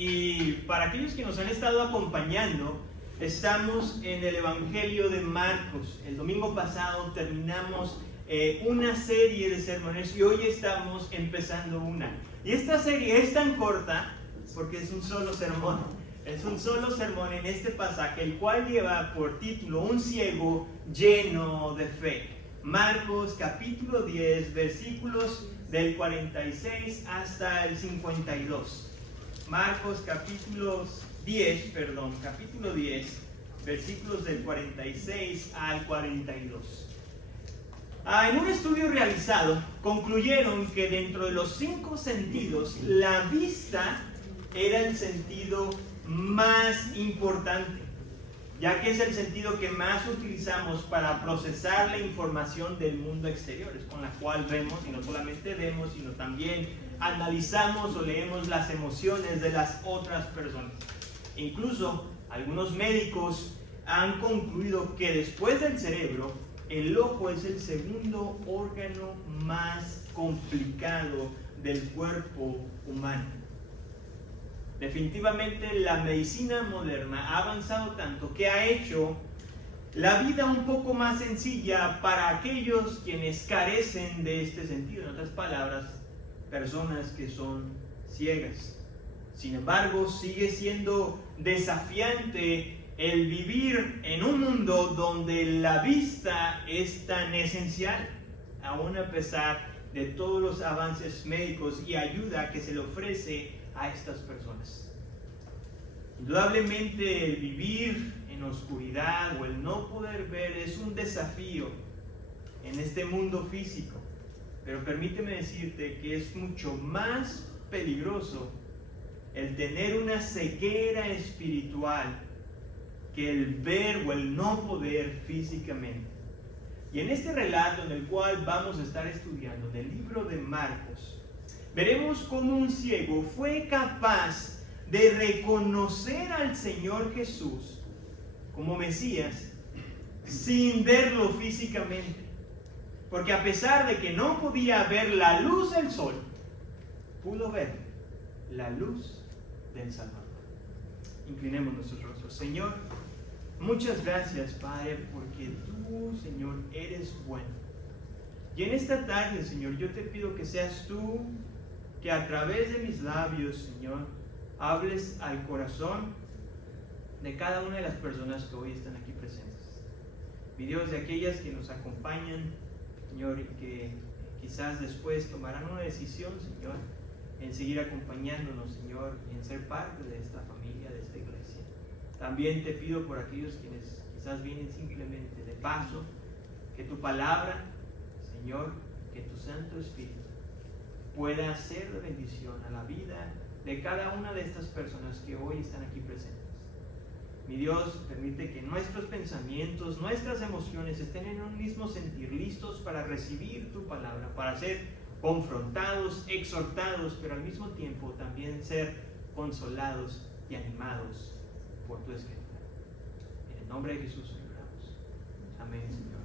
Y para aquellos que nos han estado acompañando, estamos en el Evangelio de Marcos. El domingo pasado terminamos una serie de sermones y hoy estamos empezando una. Y esta serie es tan corta porque es un solo sermón. Es un solo sermón en este pasaje, el cual lleva por título Un ciego lleno de fe. Marcos capítulo 10, versículos del 46 hasta el 52. Marcos capítulo 10, versículos del 46 al 42. En un estudio realizado, concluyeron que dentro de los 5 sentidos, la vista era el sentido más importante, ya que es el sentido que más utilizamos para procesar la información del mundo exterior, es con la cual vemos, y no solamente vemos, sino también analizamos o leemos las emociones de las otras personas. Incluso algunos médicos han concluido que después del cerebro, el ojo es el segundo órgano más complicado del cuerpo humano. Definitivamente la medicina moderna ha avanzado tanto que ha hecho la vida un poco más sencilla para aquellos quienes carecen de este sentido. En otras palabras, personas que son ciegas. Sin embargo, sigue siendo desafiante el vivir en un mundo donde la vista es tan esencial, aún a pesar de todos los avances médicos y ayuda que se le ofrece a estas personas. Indudablemente el vivir en oscuridad o el no poder ver es un desafío en este mundo físico, pero permíteme decirte que es mucho más peligroso el tener una ceguera espiritual que el ver o el no poder físicamente. Y en este relato en el cual vamos a estar estudiando, del libro de Marcos, veremos cómo un ciego fue capaz de reconocer al Señor Jesús como Mesías sin verlo físicamente. Porque a pesar de que no podía ver la luz del sol, pudo ver la luz del Salvador. Inclinemos nuestros rostros. Señor, muchas gracias, Padre, porque tú, Señor, eres bueno. Y en esta tarde, Señor, yo te pido que seas tú que a través de mis labios, Señor, hables al corazón de cada una de las personas que hoy están aquí presentes. Mi Dios, de aquellas que nos acompañan, Señor, y que quizás después tomarán una decisión, Señor, en seguir acompañándonos, Señor, y en ser parte de esta familia, de esta iglesia. También te pido por aquellos quienes quizás vienen simplemente de paso, que tu palabra, Señor, que tu Santo Espíritu pueda ser de bendición a la vida de cada una de estas personas que hoy están aquí presentes. Mi Dios, permite que nuestros pensamientos, nuestras emociones estén en un mismo sentir, listos para recibir tu palabra, para ser confrontados, exhortados, pero al mismo tiempo también ser consolados y animados por tu Escritura. En el nombre de Jesús oramos. Amén, Señor.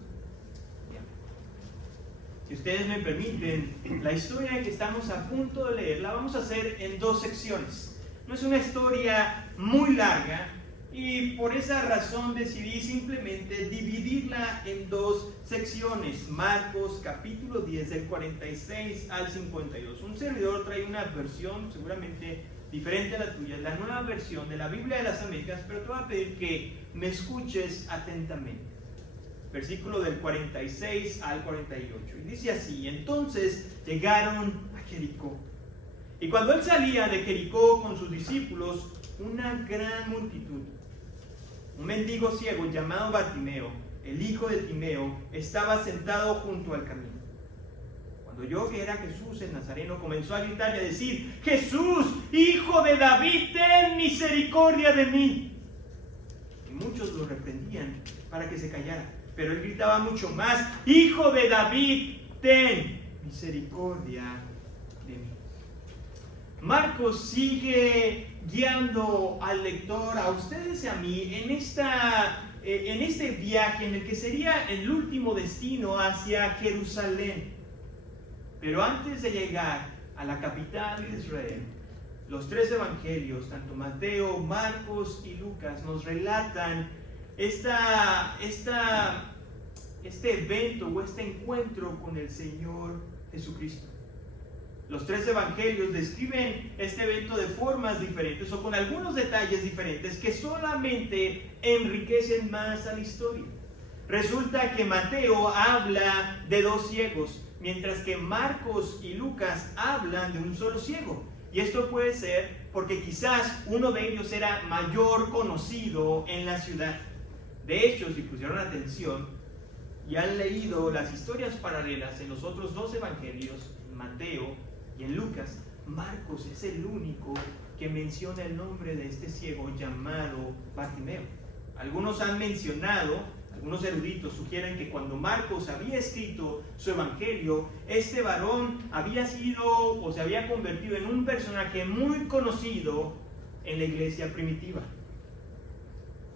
Si ustedes me permiten, la historia que estamos a punto de leer la vamos a hacer en 2 secciones. No es una historia muy larga y por esa razón decidí simplemente dividirla en 2 secciones. Marcos capítulo 10 del 46 al 52. Un servidor trae una versión seguramente diferente a la tuya, la nueva versión de la Biblia de las Américas, pero te voy a pedir que me escuches atentamente. Versículo del 46 al 48. Y dice así: entonces llegaron a Jericó. Y cuando él salía de Jericó con sus discípulos, una gran multitud, un mendigo ciego llamado Bartimeo, el hijo de Timeo, estaba sentado junto al camino. Cuando oyó que era Jesús el Nazareno, comenzó a gritar y a decir: Jesús, hijo de David, ten misericordia de mí. Y muchos lo reprendían para que se callara. Pero él gritaba mucho más: Hijo de David, ten misericordia de mí. Marcos sigue guiando al lector, a ustedes y a mí, en este viaje en el que sería el último destino hacia Jerusalén. Pero antes de llegar a la capital de Israel, los tres evangelios, tanto Mateo, Marcos y Lucas, nos relatan este evento o este encuentro con el Señor Jesucristo. Los tres evangelios describen este evento de formas diferentes o con algunos detalles diferentes que solamente enriquecen más a la historia. Resulta que Mateo habla de dos ciegos, mientras que Marcos y Lucas hablan de un solo ciego. Y esto puede ser porque quizás uno de ellos era mayor conocido en la ciudad. De hecho, si pusieron atención y han leído las historias paralelas en los otros dos evangelios, en Mateo y en Lucas, Marcos es el único que menciona el nombre de este ciego llamado Bartimeo. Algunos eruditos sugieren que cuando Marcos había escrito su evangelio, este varón había sido o se había convertido en un personaje muy conocido en la iglesia primitiva.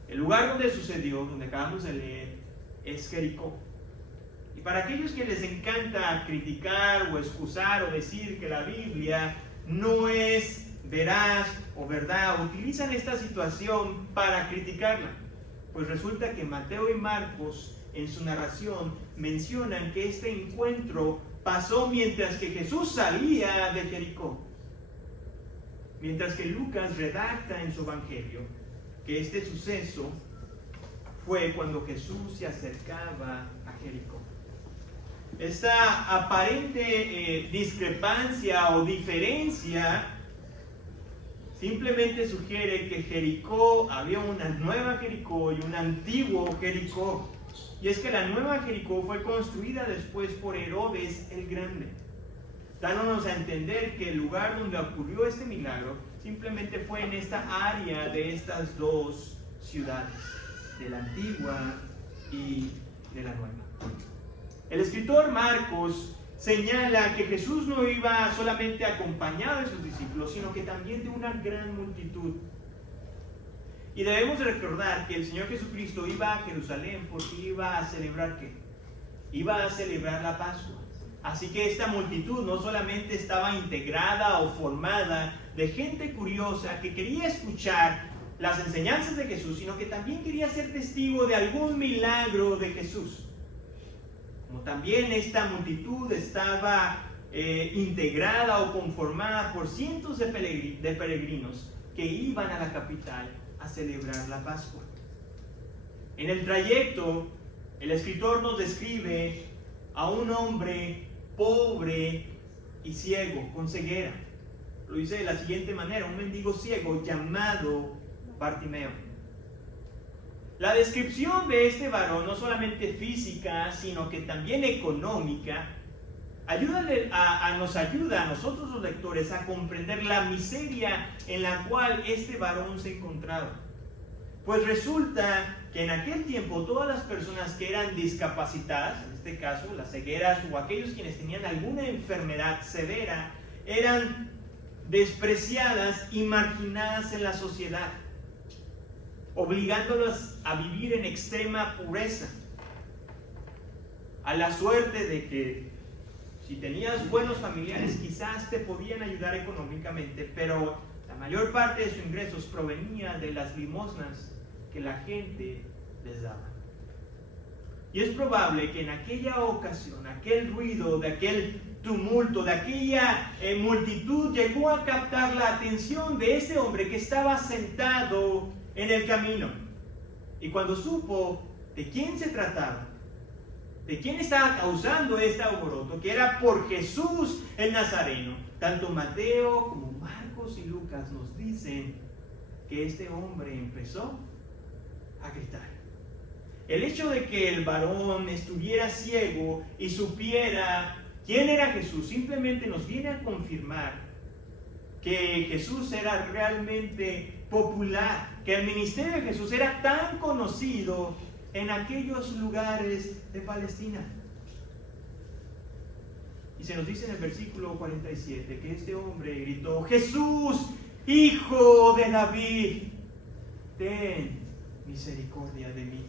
El lugar donde sucedió, donde acabamos de leer, es Jericó. Y para aquellos que les encanta criticar o excusar o decir que la Biblia no es veraz o verdad, utilizan esta situación para criticarla. Pues resulta que Mateo y Marcos en su narración mencionan que este encuentro pasó mientras que Jesús salía de Jericó. Mientras que Lucas redacta en su evangelio que este suceso fue cuando Jesús se acercaba a Jericó. Esta aparente discrepancia o diferencia simplemente sugiere que Jericó, había una nueva Jericó y un antiguo Jericó. Y es que la nueva Jericó fue construida después por Herodes el Grande, dándonos a entender que el lugar donde ocurrió este milagro simplemente fue en esta área de estas dos ciudades, de la antigua y de la nueva. El escritor Marcos señala que Jesús no iba solamente acompañado de sus discípulos, sino que también de una gran multitud. Y debemos recordar que el Señor Jesucristo iba a Jerusalén porque iba a celebrar ¿qué? Iba a celebrar la Pascua. Así que esta multitud no solamente estaba integrada o formada de gente curiosa que quería escuchar las enseñanzas de Jesús, sino que también quería ser testigo de algún milagro de Jesús. Como también esta multitud estaba integrada o conformada por cientos de peregrinos que iban a la capital a celebrar la Pascua. En el trayecto, el escritor nos describe a un hombre pobre y ciego, con ceguera. Lo dice de la siguiente manera: un mendigo ciego llamado Bartimeo. La descripción de este varón, no solamente física, sino que también económica, nos ayuda a nosotros los lectores a comprender la miseria en la cual este varón se encontraba. Pues resulta que en aquel tiempo todas las personas que eran discapacitadas, en este caso las cegueras o aquellos quienes tenían alguna enfermedad severa, eran despreciadas y marginadas en la sociedad, obligándolos a vivir en extrema pobreza, a la suerte de que si tenías buenos familiares quizás te podían ayudar económicamente, pero la mayor parte de sus ingresos provenía de las limosnas que la gente les daba. Y es probable que en aquella ocasión, aquel ruido, de aquel tumulto, de aquella multitud llegó a captar la atención de ese hombre que estaba sentado en el camino. Y cuando supo de quién se trataba, de quién estaba causando este alboroto, que era por Jesús el Nazareno, tanto Mateo como Marcos y Lucas nos dicen que este hombre empezó a gritar. El hecho de que el varón estuviera ciego y supiera quién era Jesús simplemente nos viene a confirmar que Jesús era realmente popular, que el ministerio de Jesús era tan conocido en aquellos lugares de Palestina. Y se nos dice en el versículo 47 que este hombre gritó: Jesús, hijo de David, ten misericordia de mí.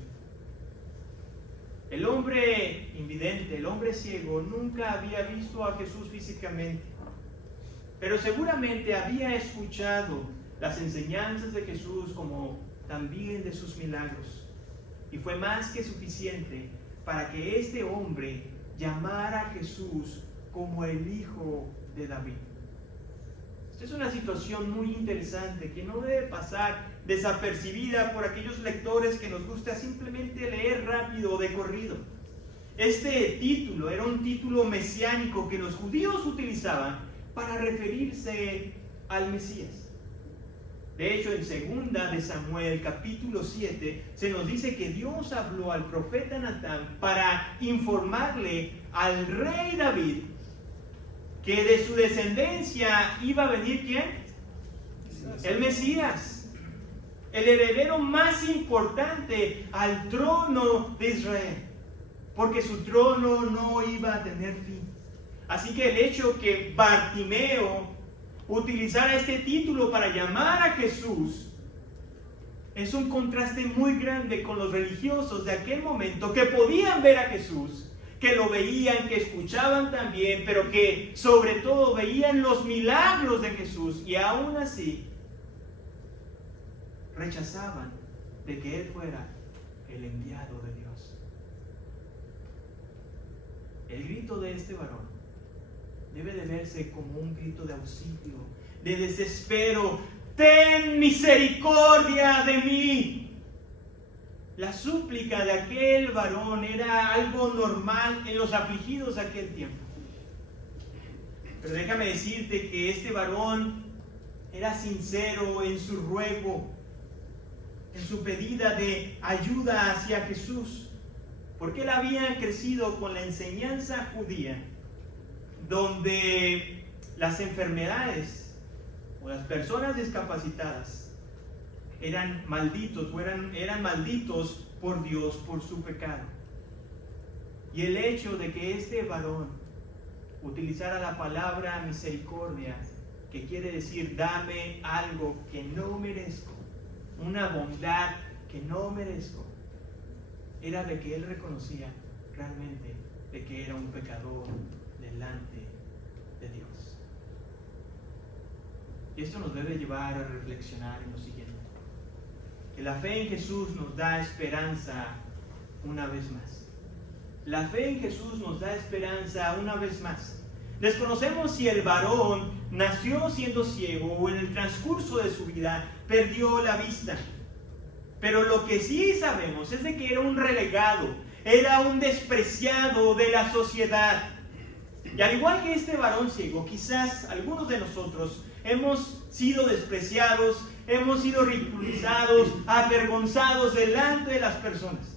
El hombre invidente, el hombre ciego, nunca había visto a Jesús físicamente. pero seguramente había escuchado las enseñanzas de Jesús como también de sus milagros. Y fue más que suficiente para que este hombre llamara a Jesús como el Hijo de David. Esta es una situación muy interesante que no debe pasar desapercibida por aquellos lectores que nos gusta simplemente leer rápido o de corrido. Este título era un título mesiánico que los judíos utilizaban para referirse al Mesías. De hecho, en 2 de Samuel, capítulo 7, se nos dice que Dios habló al profeta Natán para informarle al rey David que de su descendencia iba a venir ¿quién? El Mesías, el heredero más importante al trono de Israel, porque su trono no iba a tener fin. Así que el hecho que Bartimeo utilizara este título para llamar a Jesús es un contraste muy grande con los religiosos de aquel momento que podían ver a Jesús, que lo veían, que escuchaban también, pero que sobre todo veían los milagros de Jesús y aún así rechazaban de que Él fuera el enviado de Dios. El grito de este varón debe de verse como un grito de auxilio, de desespero. ¡Ten misericordia de mí! La súplica de aquel varón era algo normal en los afligidos de aquel tiempo. Pero déjame decirte que este varón era sincero en su ruego, en su pedida de ayuda hacia Jesús, porque él había crecido con la enseñanza judía, donde las enfermedades o las personas discapacitadas eran malditos o eran malditos por Dios por su pecado. Y el hecho de que este varón utilizara la palabra misericordia, que quiere decir dame algo que no merezco, una bondad que no merezco, era de que él reconocía realmente de que era un pecador delante de Dios. Y esto nos debe llevar a reflexionar en lo siguiente: que la fe en Jesús nos da esperanza una vez más. La fe en Jesús nos da esperanza una vez más. Desconocemos si el varón nació siendo ciego o en el transcurso de su vida perdió la vista. Pero lo que sí sabemos es de que era un relegado, era un despreciado de la sociedad. Y al igual que este varón ciego, quizás algunos de nosotros hemos sido despreciados, hemos sido ridiculizados, avergonzados delante de las personas.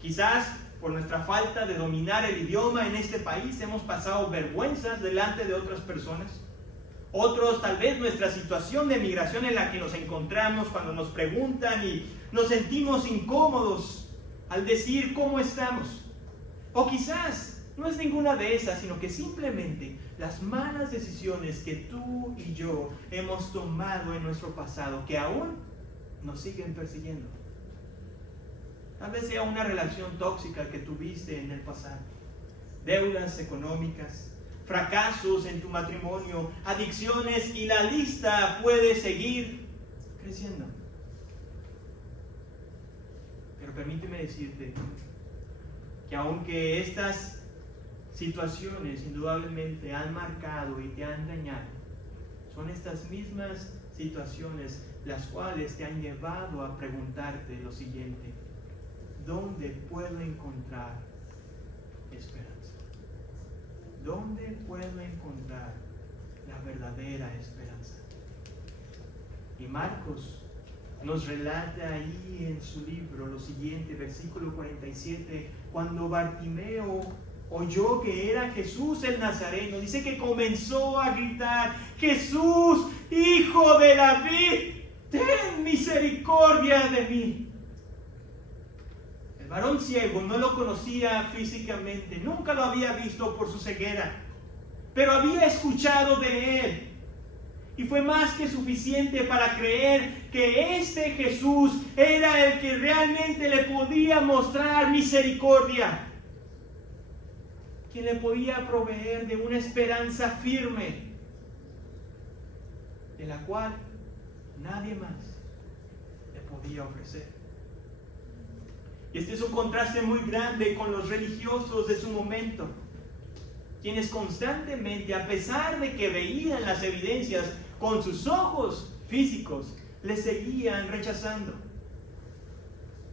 Quizás por nuestra falta de dominar el idioma en este país hemos pasado vergüenzas delante de otras personas. Otros, tal vez nuestra situación de migración en la que nos encontramos cuando nos preguntan y nos sentimos incómodos al decir cómo estamos. O quizás no es ninguna de esas, sino que simplemente las malas decisiones que tú y yo hemos tomado en nuestro pasado, que aún nos siguen persiguiendo. Tal vez sea una relación tóxica que tuviste en el pasado, deudas económicas, fracasos en tu matrimonio, adicciones, y la lista puede seguir creciendo. Pero permíteme decirte que aunque estas situaciones indudablemente han marcado y te han dañado, son estas mismas situaciones las cuales te han llevado a preguntarte lo siguiente: ¿dónde puedo encontrar esperanza? ¿Dónde puedo encontrar la verdadera esperanza? Y Marcos nos relata ahí en su libro lo siguiente, versículo 47, cuando Bartimeo oyó que era Jesús el Nazareno, dice que comenzó a gritar: Jesús, Hijo de David, ten misericordia de mí. El varón ciego no lo conocía físicamente, nunca lo había visto por su ceguera, pero había escuchado de él. Y fue más que suficiente para creer que este Jesús era el que realmente le podía mostrar misericordia, quien le podía proveer de una esperanza firme, de la cual nadie más le podía ofrecer. Y este es un contraste muy grande con los religiosos de su momento, quienes constantemente, a pesar de que veían las evidencias con sus ojos físicos, le seguían rechazando.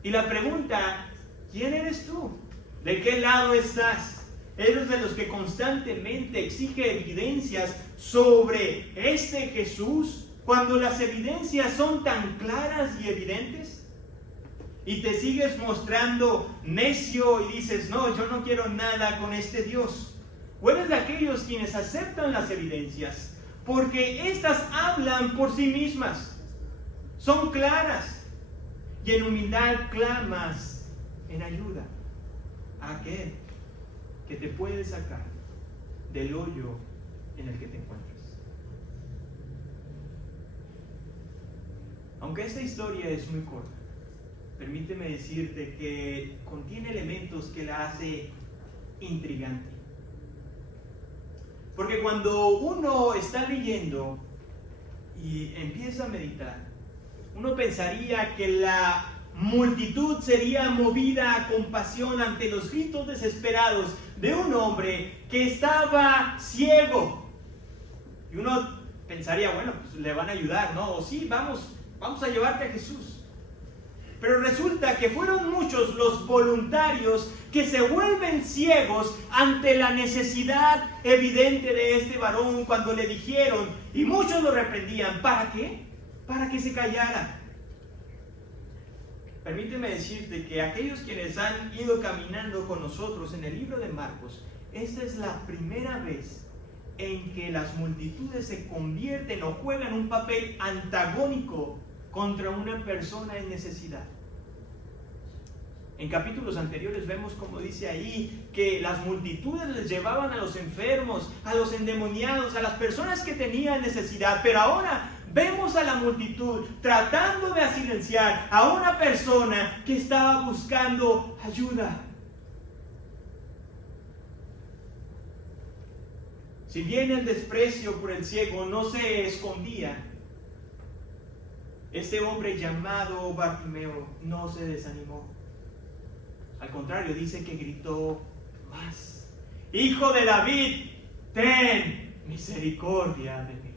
Y la pregunta, ¿quién eres tú? ¿De qué lado estás? ¿Eres de los que constantemente exige evidencias sobre este Jesús cuando las evidencias son tan claras y evidentes? ¿Y te sigues mostrando necio y dices, no, yo no quiero nada con este Dios? ¿O eres de aquellos quienes aceptan las evidencias porque éstas hablan por sí mismas? Son claras. Y en humildad clamas en ayuda a aquel que te puede sacar del hoyo en el que te encuentras. Aunque esta historia es muy corta, permíteme decirte que contiene elementos que la hace intrigante. Porque cuando uno está leyendo y empieza a meditar, uno pensaría que la multitud sería movida a compasión ante los gritos desesperados de un hombre que estaba ciego. Y uno pensaría, bueno, pues le van a ayudar, ¿no? O sí, vamos a llevarte a Jesús. Pero resulta que fueron muchos los voluntarios que se vuelven ciegos ante la necesidad evidente de este varón cuando le dijeron, y muchos lo reprendían, ¿para qué? Para que se callara. Permíteme decirte que aquellos quienes han ido caminando con nosotros en el libro de Marcos, esta es la primera vez en que las multitudes se convierten o juegan un papel antagónico contra una persona en necesidad. En capítulos anteriores vemos como dice ahí que las multitudes les llevaban a los enfermos, a los endemoniados, a las personas que tenían necesidad, pero ahora vemos a la multitud tratando de silenciar a una persona que estaba buscando ayuda. Si bien el desprecio por el ciego no se escondía, este hombre llamado Bartimeo no se desanimó. Al contrario, dice que gritó más: Hijo de David, ten misericordia de mí.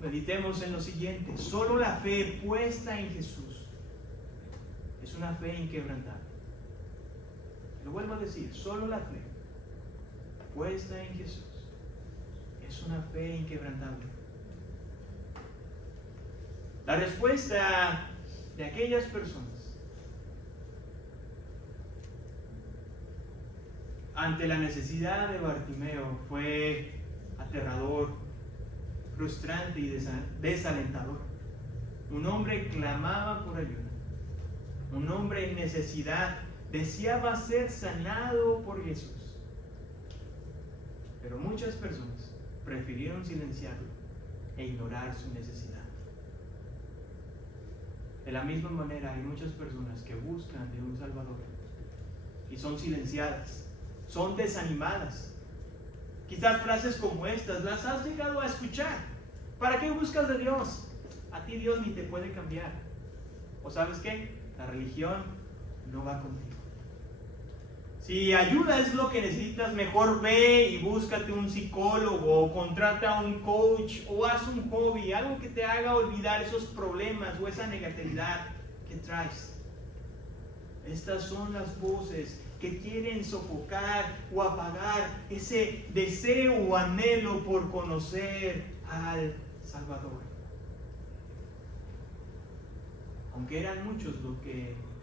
Meditemos en lo siguiente: solo la fe puesta en Jesús es una fe inquebrantable. Lo vuelvo a decir, solo la fe puesta en Jesús es una fe inquebrantable. La respuesta de aquellas personas ante la necesidad de Bartimeo fue aterrador, frustrante y desalentador. Un hombre clamaba por ayuda. Un hombre en necesidad deseaba ser sanado por Jesús. Pero muchas personas prefirieron silenciarlo e ignorar su necesidad. De la misma manera, hay muchas personas que buscan de un Salvador y son silenciadas, son desanimadas. Quizás frases como estas las has llegado a escuchar. ¿Para qué buscas de Dios? A ti Dios ni te puede cambiar. ¿O sabes qué? La religión no va contigo. Si ayuda es lo que necesitas, mejor ve y búscate un psicólogo, o contrata a un coach, o haz un hobby, algo que te haga olvidar esos problemas o esa negatividad que traes. Estas son las voces que quieren sofocar o apagar ese deseo o anhelo por conocer al Salvador. Aunque eran muchos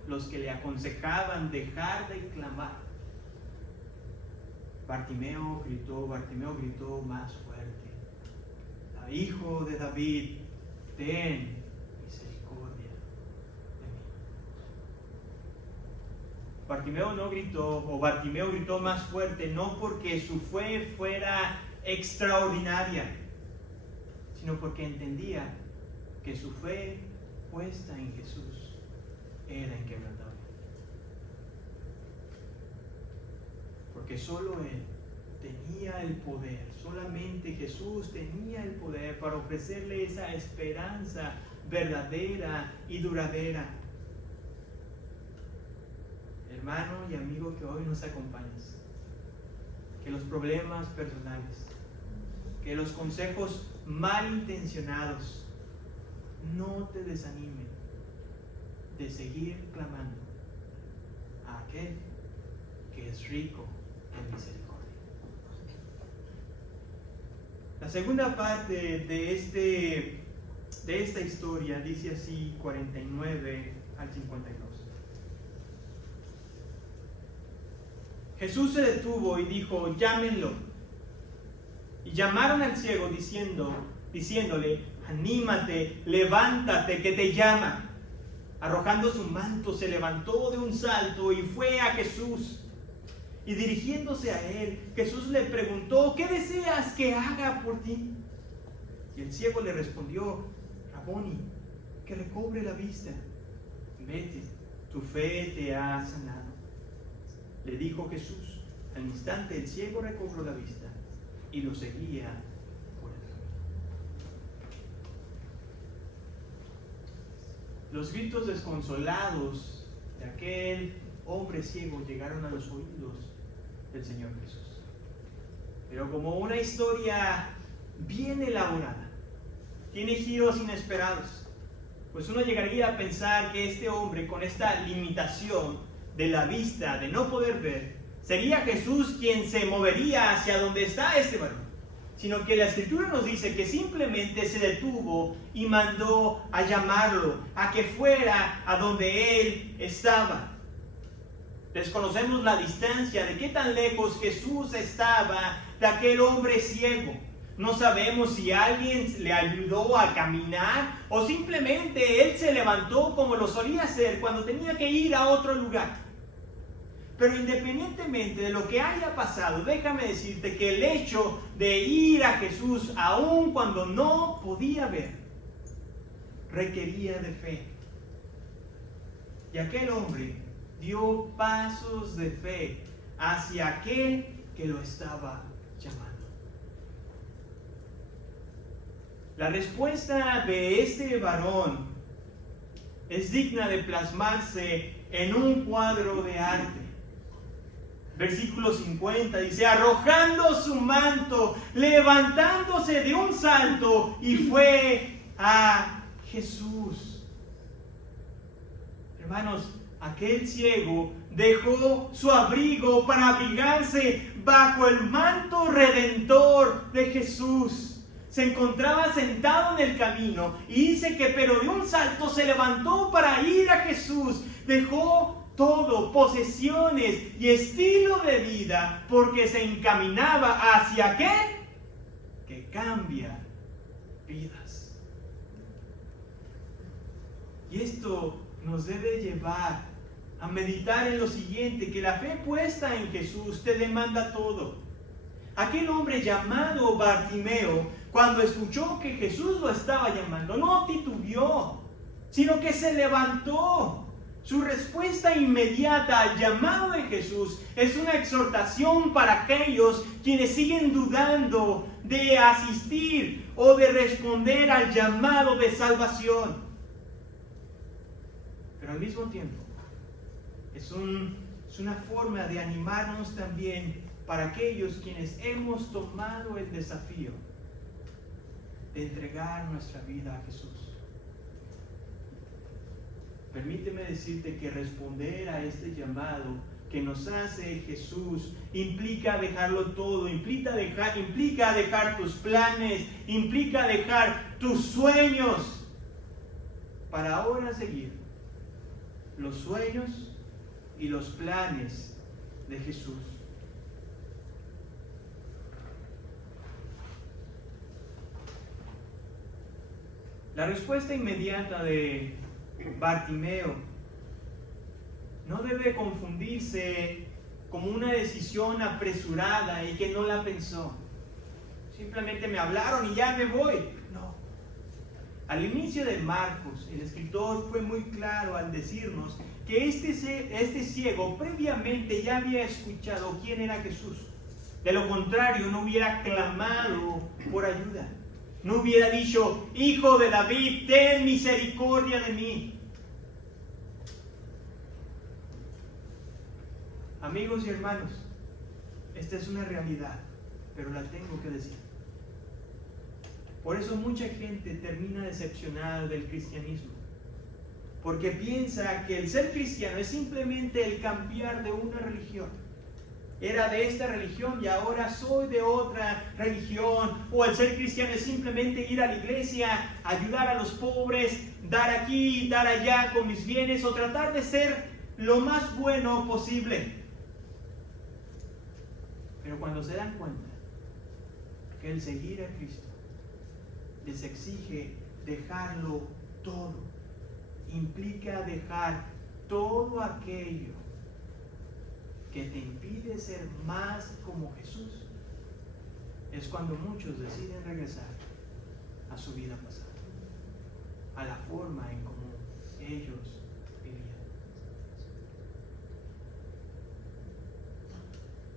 los que le aconsejaban dejar de clamar, Bartimeo gritó más fuerte: Hijo de David, ten misericordia de mí. Bartimeo gritó más fuerte no porque su fe fuera extraordinaria, sino porque entendía que su fe puesta en Jesús era inquebrantable. Porque solo Él tenía el poder, solamente Jesús tenía el poder para ofrecerle esa esperanza verdadera y duradera. Hermano y amigo que hoy nos acompañas, que los problemas personales, que los consejos malintencionados no te desanimen de seguir clamando a aquel que es rico en misericordia. La segunda parte de esta historia dice así, 49 al 52. Jesús se detuvo y dijo: llámenlo. Y llamaron al ciego diciéndole: anímate, levántate, que te llama. Arrojando su manto, se levantó de un salto y fue a Jesús. Y dirigiéndose a él, Jesús le preguntó: ¿qué deseas que haga por ti? Y el ciego le respondió: Raboni, que recobre la vista. Vete, tu fe te ha sanado. Le dijo Jesús. Al instante el ciego recobró la vista y lo seguía por el camino. Los gritos desconsolados de aquel hombre ciego llegaron a los oídos del Señor Jesús. Pero como una historia bien elaborada, tiene giros inesperados, pues uno llegaría a pensar que este hombre, con esta limitación de la vista, de no poder ver, sería Jesús quien se movería hacia donde está este varón, sino que la Escritura nos dice que simplemente se detuvo y mandó a llamarlo, a que fuera a donde él estaba. Desconocemos la distancia, de qué tan lejos Jesús estaba de aquel hombre ciego. No sabemos si alguien le ayudó a caminar o simplemente él se levantó como lo solía hacer cuando tenía que ir a otro lugar. Pero independientemente de lo que haya pasado, déjame decirte que el hecho de ir a Jesús, aun cuando no podía ver, requería de fe. Y aquel hombre dio pasos de fe hacia aquel que lo estaba llamando. La respuesta de este varón es digna de plasmarse en un cuadro de arte. Versículo 50 dice: arrojando su manto, levantándose de un salto, y fue a Jesús. Hermanos, aquel ciego dejó su abrigo para abrigarse bajo el manto redentor de Jesús. Se encontraba sentado en el camino y dice que pero de un salto se levantó para ir a Jesús. Dejó todo, posesiones y estilo de vida, porque se encaminaba hacia ¿qué? Que cambia vidas. Y esto nos debe llevar a meditar en lo siguiente: que la fe puesta en Jesús te demanda todo. Aquel hombre llamado Bartimeo, cuando escuchó que Jesús lo estaba llamando, no titubeó, sino que se levantó. Su respuesta inmediata al llamado de Jesús es una exhortación para aquellos quienes siguen dudando de asistir o de responder al llamado de salvación. Pero al mismo tiempo es una forma de animarnos también para aquellos quienes hemos tomado el desafío de entregar nuestra vida a Jesús. Permíteme decirte que responder a este llamado que nos hace Jesús implica dejarlo todo, implica dejar tus planes, implica dejar tus sueños para ahora seguir los sueños y los planes de Jesús. La respuesta inmediata de Bartimeo no debe confundirse como una decisión apresurada y que no la pensó. Simplemente me hablaron y ya me voy. No. Al inicio de Marcos, el escritor fue muy claro al decirnos que este ciego previamente ya había escuchado quién era Jesús. De lo contrario, no hubiera clamado por ayuda. No hubiera dicho, Hijo de David, ten misericordia de mí. Amigos y hermanos, esta es una realidad, pero la tengo que decir. Por eso mucha gente termina decepcionada del cristianismo, porque piensa que el ser cristiano es simplemente el cambiar de una religión. Era de esta religión y ahora soy de otra religión. O el ser cristiano es simplemente ir a la iglesia, ayudar a los pobres, dar aquí, dar allá con mis bienes, o tratar de ser lo más bueno posible. Pero cuando se dan cuenta que el seguir a Cristo les exige dejarlo todo, implica dejar todo aquello que te impide ser más como Jesús, es cuando muchos deciden regresar a su vida pasada, a la forma en cómo ellos vivían.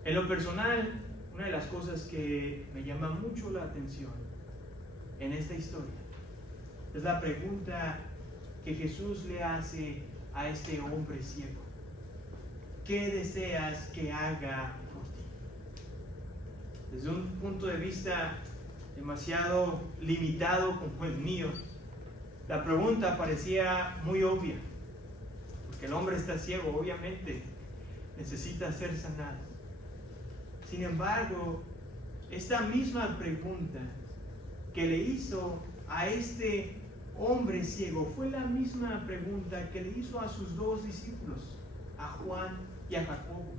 En lo personal, una de las cosas que me llama mucho la atención en esta historia es la pregunta que Jesús le hace a este hombre ciego. ¿Qué deseas que haga por ti? Desde un punto de vista demasiado limitado como el mío, la pregunta parecía muy obvia, porque el hombre está ciego, obviamente necesita ser sanado. Sin embargo, esta misma pregunta que le hizo a este hombre ciego fue la misma pregunta que le hizo a sus dos discípulos, a Juan y a Jacobo,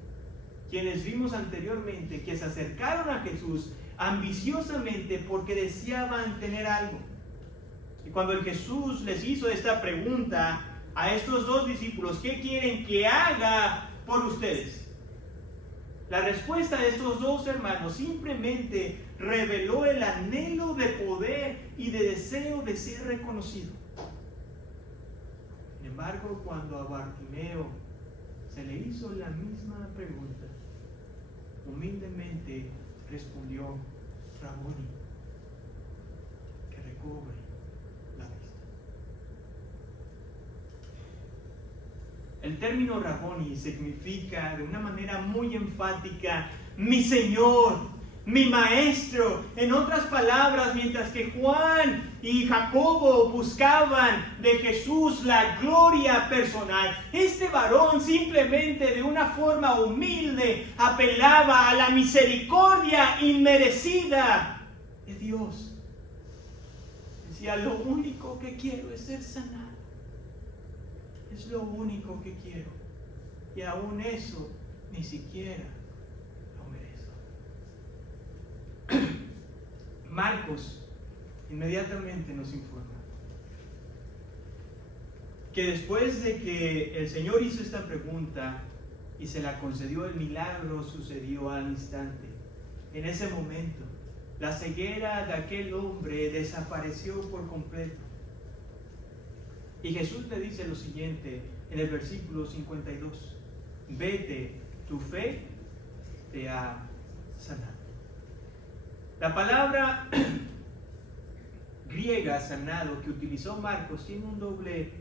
quienes vimos anteriormente que se acercaron a Jesús ambiciosamente porque deseaban tener algo. Y cuando el Jesús les hizo esta pregunta a estos dos discípulos, ¿qué quieren que haga por ustedes? La respuesta de estos dos hermanos simplemente reveló el anhelo de poder y de deseo de ser reconocido. Sin embargo, cuando a Bartimeo se le hizo la misma pregunta, humildemente respondió, Raboni, que recobre la vista. El término Raboni significa de una manera muy enfática, mi Señor, mi Maestro. En otras palabras, mientras que Juan y Jacobo buscaban de Jesús la gloria personal, este varón simplemente de una forma humilde apelaba a la misericordia inmerecida de Dios. Decía, lo único que quiero es ser sanado. Es lo único que quiero. Y aún eso ni siquiera lo merezco. Marcos inmediatamente nos informa que después de que el Señor hizo esta pregunta y se la concedió, el milagro sucedió al instante. En ese momento, la ceguera de aquel hombre desapareció por completo. Y Jesús le dice lo siguiente en el versículo 52. Vete, tu fe te ha sanado. La palabra griega sanado que utilizó Marcos tiene un doble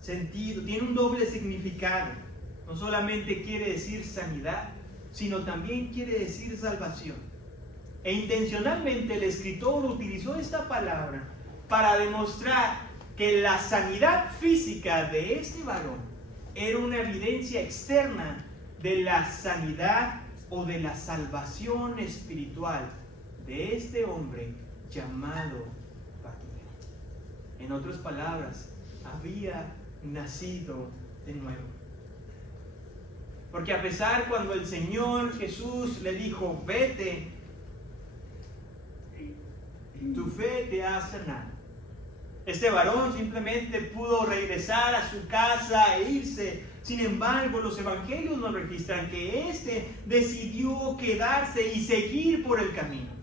sentido, tiene un doble significado. No solamente quiere decir sanidad, sino también quiere decir salvación. E intencionalmente el escritor utilizó esta palabra para demostrar que la sanidad física de este varón era una evidencia externa de la sanidad o de la salvación espiritual de este hombre llamado Bartimeo. En otras palabras, había nacido de nuevo. Porque a pesar cuando el Señor Jesús le dijo, vete, tu fe te ha sanado, este varón simplemente pudo regresar a su casa e irse. Sin embargo, los evangelios nos registran que éste decidió quedarse y seguir por el camino.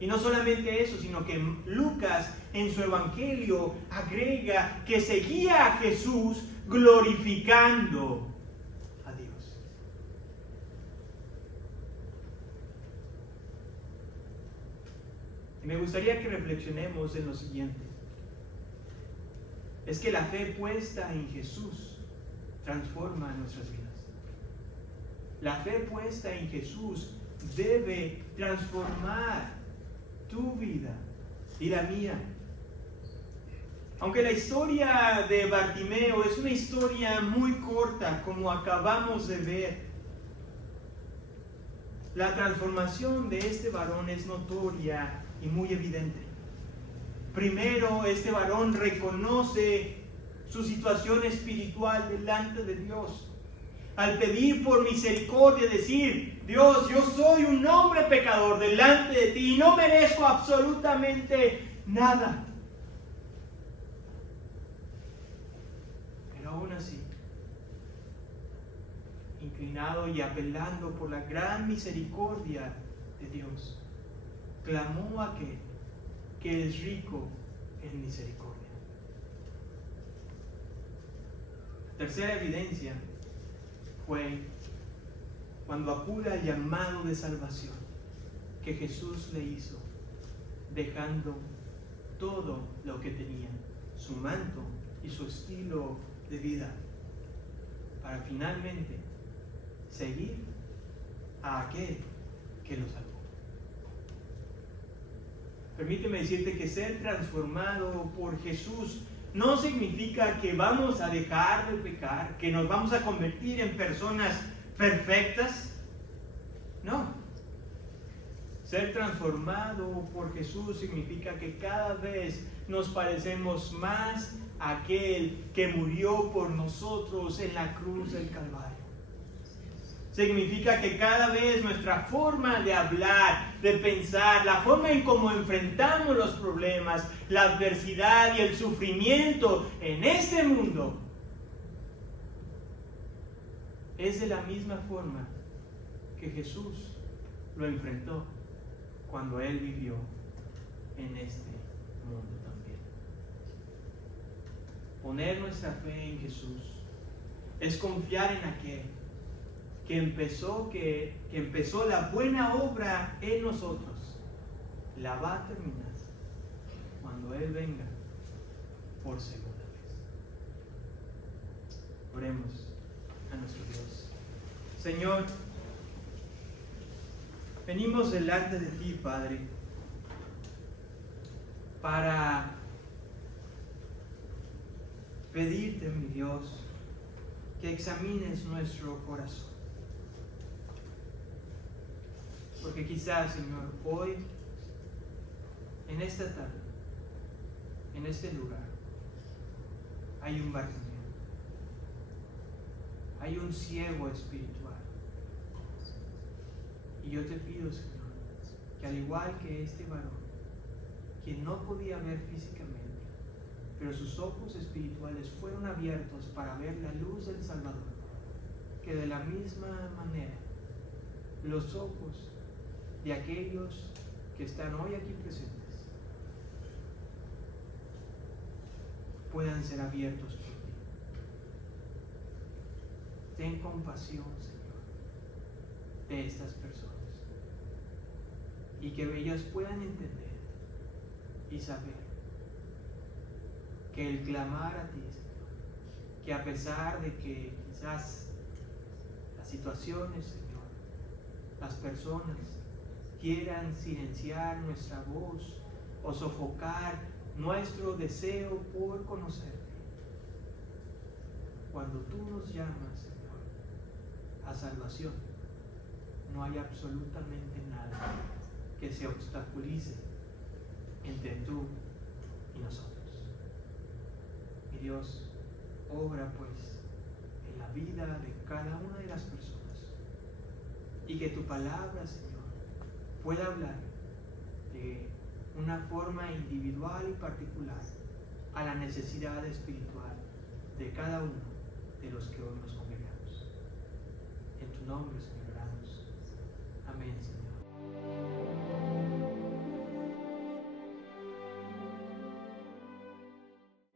Y no solamente eso, sino que Lucas en su evangelio agrega que seguía a Jesús glorificando a Dios. me gustaría que reflexionemos en lo siguiente. Es que la fe puesta en Jesús transforma nuestras vidas. La fe puesta en Jesús debe transformar tu vida y la mía. Aunque la historia de Bartimeo es una historia muy corta, como acabamos de ver, la transformación de este varón es notoria y muy evidente. Primero, este varón reconoce su situación espiritual delante de Dios. Al pedir por misericordia, decir: Dios, yo soy un hombre pecador delante de ti y no merezco absolutamente nada. Pero aún así, inclinado y apelando por la gran misericordia de Dios, clamó a aquel que es rico en misericordia. Tercera evidencia fue cuando acude al llamado de salvación que Jesús le hizo, dejando todo lo que tenía, su manto y su estilo de vida, para finalmente seguir a aquel que lo salvó. Permíteme decirte que ser transformado por Jesús no significa que vamos a dejar de pecar, que nos vamos a convertir en personas perfectas. No. Ser transformado por Jesús significa que cada vez nos parecemos más a aquel que murió por nosotros en la cruz del Calvario. Significa que cada vez nuestra forma de hablar, de pensar, la forma en cómo enfrentamos los problemas, la adversidad y el sufrimiento en este mundo es de la misma forma que Jesús lo enfrentó cuando Él vivió en este mundo también. Poner nuestra fe en Jesús es confiar en aquel que empezó la buena obra en nosotros, la va a terminar cuando Él venga por segunda vez. Oremos a nuestro Dios. Señor, venimos delante de ti, Padre, para pedirte, mi Dios, que examines nuestro corazón. Porque quizás, Señor, hoy, en esta tarde, en este lugar, hay un Bartimeo, hay un ciego espiritual. Y yo te pido, Señor, que al igual que este varón, quien no podía ver físicamente, pero sus ojos espirituales fueron abiertos para ver la luz del Salvador, que de la misma manera los ojos de aquellos que están hoy aquí presentes puedan ser abiertos por ti. Ten compasión, Señor, de estas personas y que ellas puedan entender y saber que el clamar a ti, Señor, que a pesar de que quizás las situaciones, Señor, las personas quieran silenciar nuestra voz o sofocar nuestro deseo por conocerte, cuando tú nos llamas, Señor, a salvación, no hay absolutamente nada que se obstaculice entre tú y nosotros. Mi Dios, obra pues en la vida de cada una de las personas y que tu palabra, Señor, pueda hablar de una forma individual y particular a la necesidad espiritual de cada uno de los que hoy nos congregamos. En tu nombre, Señor, oramos. Amén, Señor.